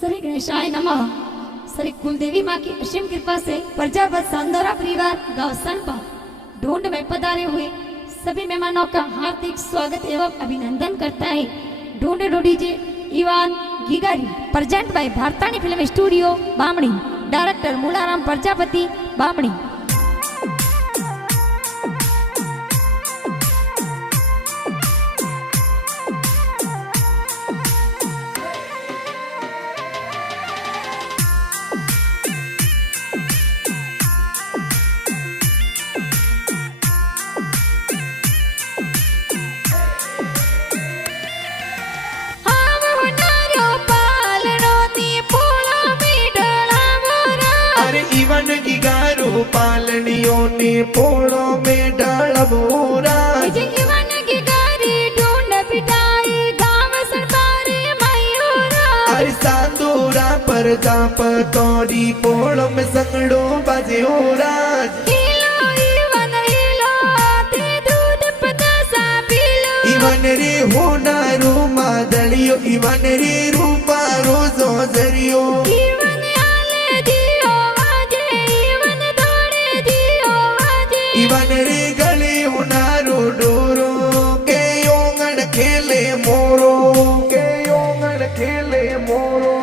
श्री गणेशाय नमः। श्री कुलदेवी माँ की असीम कृपा से प्रजापत सांदोरा परिवार गांव सनपा ढूंढ में पधारे हुए सभी मेहमानों का हार्दिक स्वागत एवं अभिनंदन करता है। ढूंढ डीजे इवान गिगारी प्रेजेंट बाय भारतानी film studio Bamni, director Moolaram Prajapati Bamni. इवन गिगारो पालनियों ने पोड़ो में डालबोरा इवन गिगारी ढूंढ पिटाई गांव सरपारे मयूरा। अरे सांदोरा पर जापतोरी पोड़ो में संगड़ो बाजे ओराज इवन रे होनारो मादलियो इवन रे रूपा रोजो जरियो इवन रे गले उनारो डोरो के योंगन खेले मोरो के योंगन खेले मोरो।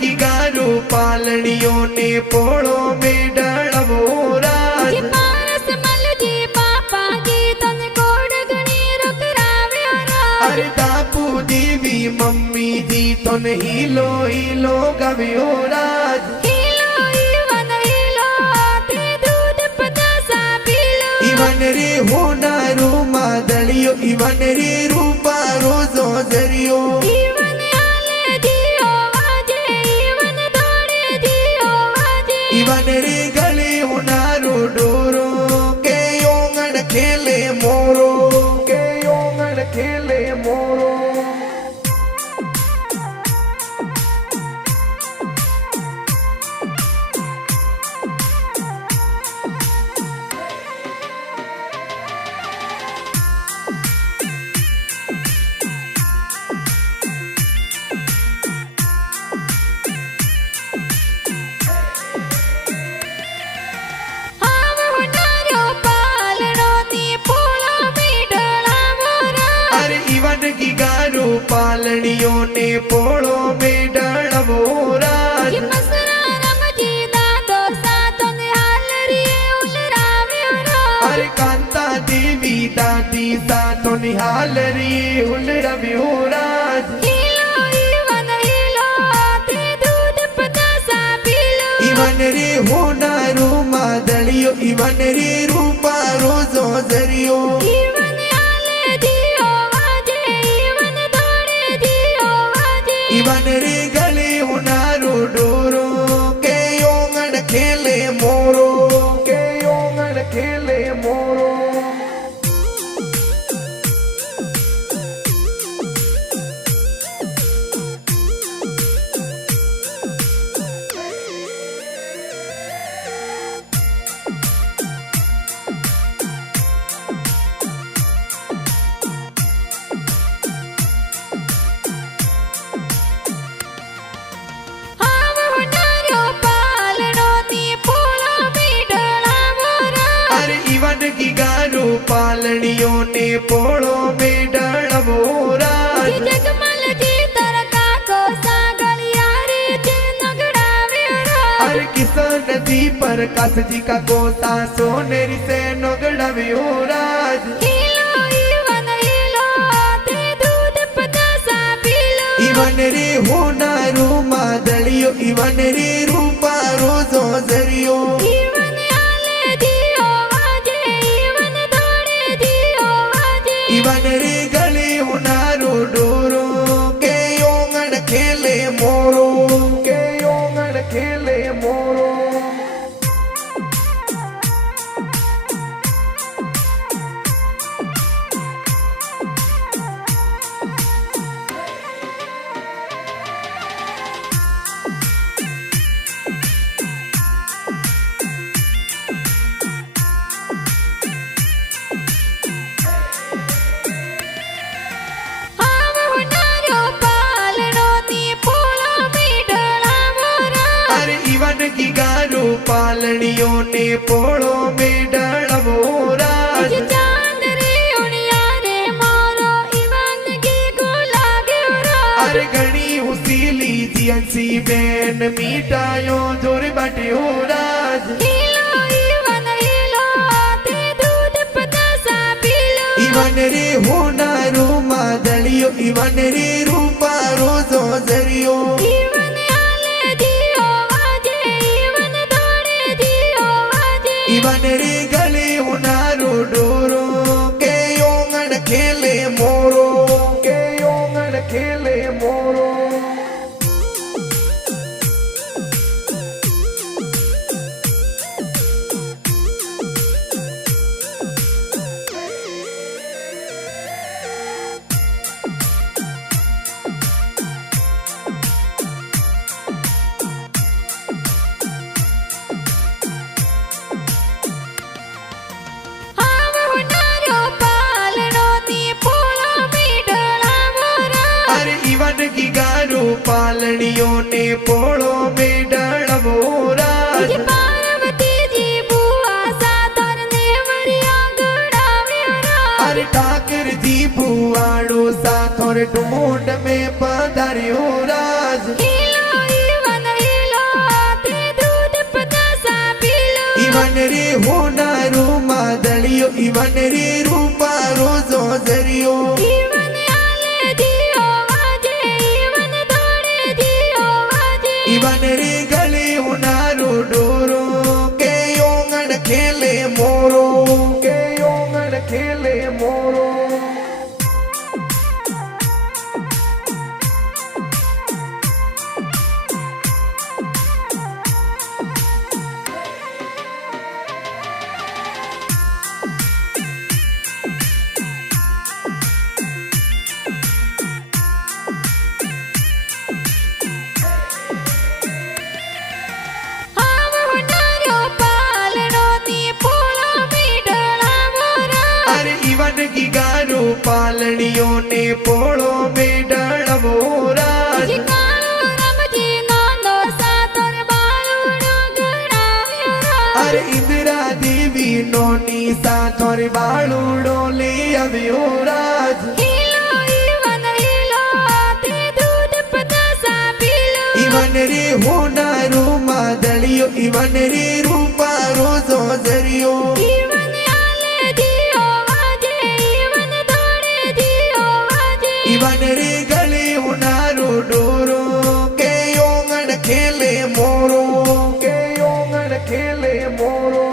गिगारो पालनियों ने पोड़ो में डालबोरा अरे दापू देवी मम्मी दी तो हीलो हीलो गव्योराज इवन रे होनारो मादलियो इवन रे रूपा रोजो जरियो इवन रे गले उनारो डोरो के योंगन खेले मोरो के योंगन खेले मोरो। गिगारो पालनियों ने पोड़ो में डालबोरा अरे कांता देवी दादी सातो निहाल रे उलरा ब्योराज इवन रे होनारो मादलियो इवन रे रूपा रोजो जरियो इवन रे गले उनारो डोरो के योंगन खेले मोरो के योंगन खेले मोरो। गिगारो पालनियों ने पोड़ो में डालबोरा अरे किसान नदी पर कास जी का गोता सोनेरी से नगड़ा व्योराज इवन रे होनारो मादलियो इवन रे रूपा रोजो जरियो इवन रे गले उनारो डोरो के योंगन खेले मोरो के योंगन खेले मोरो पालनियों ने पोड़ो में डलवो राज चांद रे उड़िया रे मारो इवन की को लागे अरे घणी उसीली जियंसी बेन मीठायो जोर बटियो राज हिलो इवन हिलो ते दूध पता सा पीलो इवन रे होनारो मादलियो इवन रे रूपा रोजो जरियो इवन रे गले उनारो डोरो के योंगन खेले मोरो के योंगन खेले मोरो पालनियों ने पोड़ो में डलवो राज पार्वती जी बुआ सातर ने मरिया गड़ाव्यो अरे ठाकर जी बुआड़ो साथोर ढूंढ में पधार्यो राज हिलो इवन हिलो ते दूध पता सा पीलो इवन रे होनारो मादलियो इवन रे रूपा रोजो जरियो इवन रे गले उनारो डोरो के योंगन खेले मोरो के योंगन खेले मोरो पालनियों ने पोड़ो में डलवो राज अरे इंदिरा देवी नोनी साथोर बालूड़ो ले अव्यो राज इवन रे होनारो मादलियो इवन रे रूपा रोजो जरियो इवन रे गले उनारो डोरो के योंगन खेले मोरो के योंगन खेले मोरो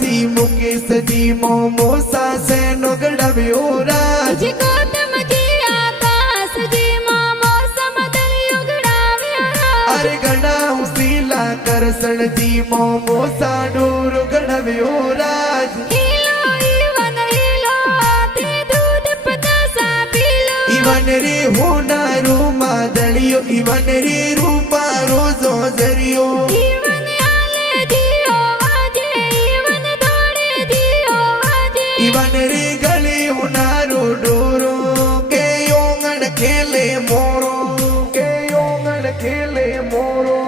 जी मुकेश जी मोमो सासे नोगड़व्यो राज गौतम जी आकाश जी मोमो समदल युगड़ाव्यो अरे गणा उसीला करसन जी मोमो साडो रुगड़व्यो राज हिलो इवन हिलो ते दूध पता सा पीलो इवन रे होनारो मादलियो इवन रे रूपा रोजो जरियो इवन रे गले उनारो डोरो के योंगन खेले मोरो के योंगन खेले मोरो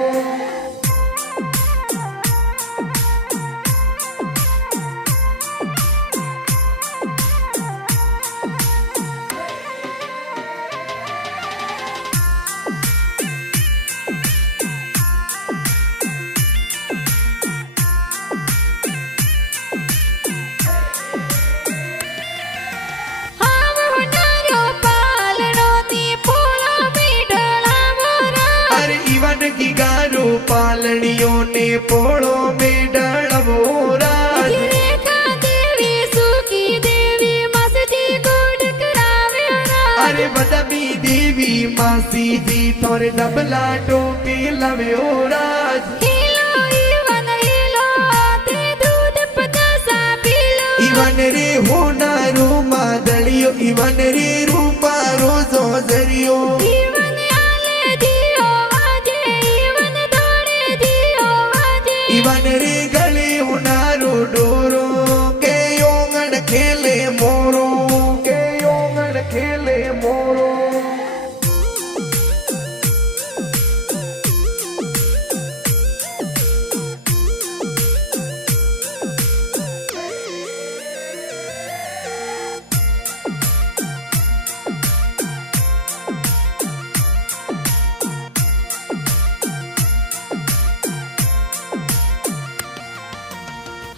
પાલણીઓ ને પોળો મેળવો રાજ રેખા દેવી સુખી દેવી માસજી ગુડ કરાવે રાજ અરે બદબી દેવી માસીજી થોરે ડબલા ટોપી લવ્યો રાજ હીલો ઈવન હીલો તે દૂધ પચાસા પીલો ઈવન રે હોનારું માદળિયો ઈવન રે રૂપારો જોજરિયો ઈવન આલે દિયો વાજે ઈવન દોડે દિયો વાજે ઈવન રે ગળે હોનારો ડોરો કે યોગણ ખેલે મોરો કે યોગણ ખેલે મોરો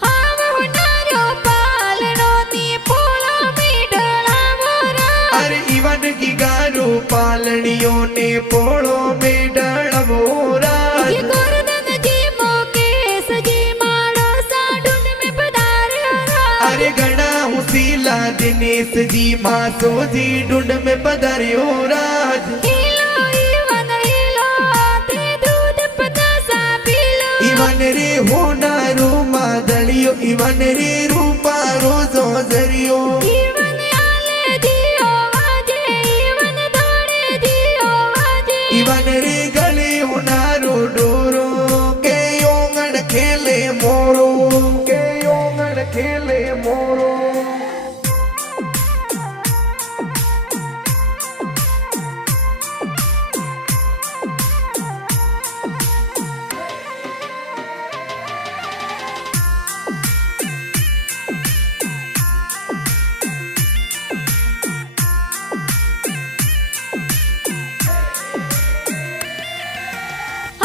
આવ હોનારો પાલણો ની પોળો મીઠળાવો રાજ અરે ઈવન ગીગારો પાલણીઓ ને પોળો મેળવો રાજ ये गोरधन जी मुकेश जी मारो साढुन में पधार्यो राज अरे गणा हुसीला दिनेश जी मासो जी ढूंढ में पधार्यो राज हीलो ईवन हीलो ते दूध पचासा पीलो ईवन रे होनारो मादळियो ईवन रे रूपारो जोजरियो ईवन आले दियो वाजे ईवन दौड़े दियो वाजे ईवन रे गले होनारो डोरो के योगण खेले मोरो के योगण खेले मोरो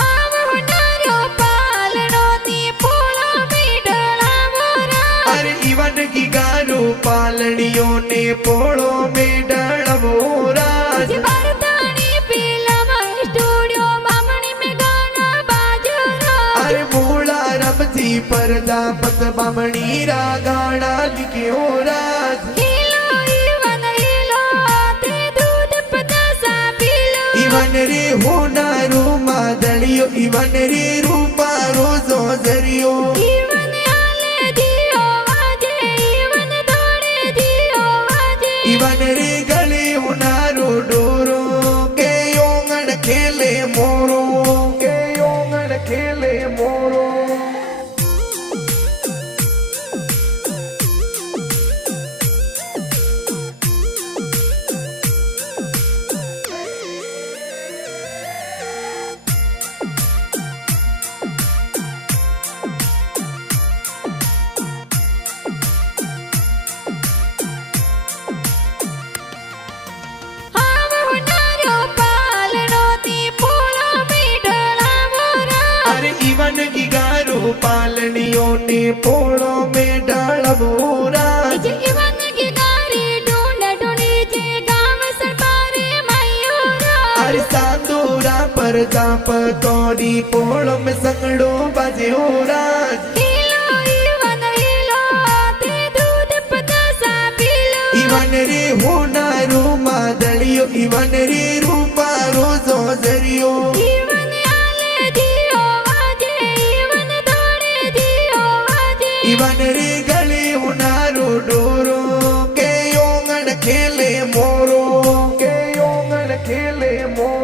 आव होनारो पालणो नी पोळो मीठळाવો રાજ अरे ईवन गीगारो पालणियों ने पोळो मेळવો राज જે ભારતાણી ફિલ્મ સ્ટુડિયો બામણી में गाना बाजो राज अरे मूला रमजी परदापत बामणी रागाणा लिख्यो राज हीलो ईवन हीलो ते दूध पचासा पीलो ईवन रे होनारो मादळियो ईवन रे रूपारो जोजरियो ईवन आले दियो वाजे ईवन दौड़े दियो वाजे ईवन रे गले होनारो डोरो के योगण खेले मोरो के योगण खेले मोरो आव होनारो पालणो नी पोळो मीठळाવો રાજ अरे ईवन गीगारो पालणियों ने पोळो मेळવો राज जे ईवन की गारी ढूंढ ढूंढी जे गांव सरपारे मायो राज अरे सांदोरा पर जापतोरी पोळो में संगड़ो बाजे राज हीलो ईवन हीलो ते दूध पचासा पीलो ईवन रे होनारो मादळियो ईवन रे रूपारो जोजरियो ईवन आले दियो वाजे ईवन दौड़े दियो वाजे ईवन रे गले होनारो डोरो के योगण खेले मोरो के योगण खेले मोरो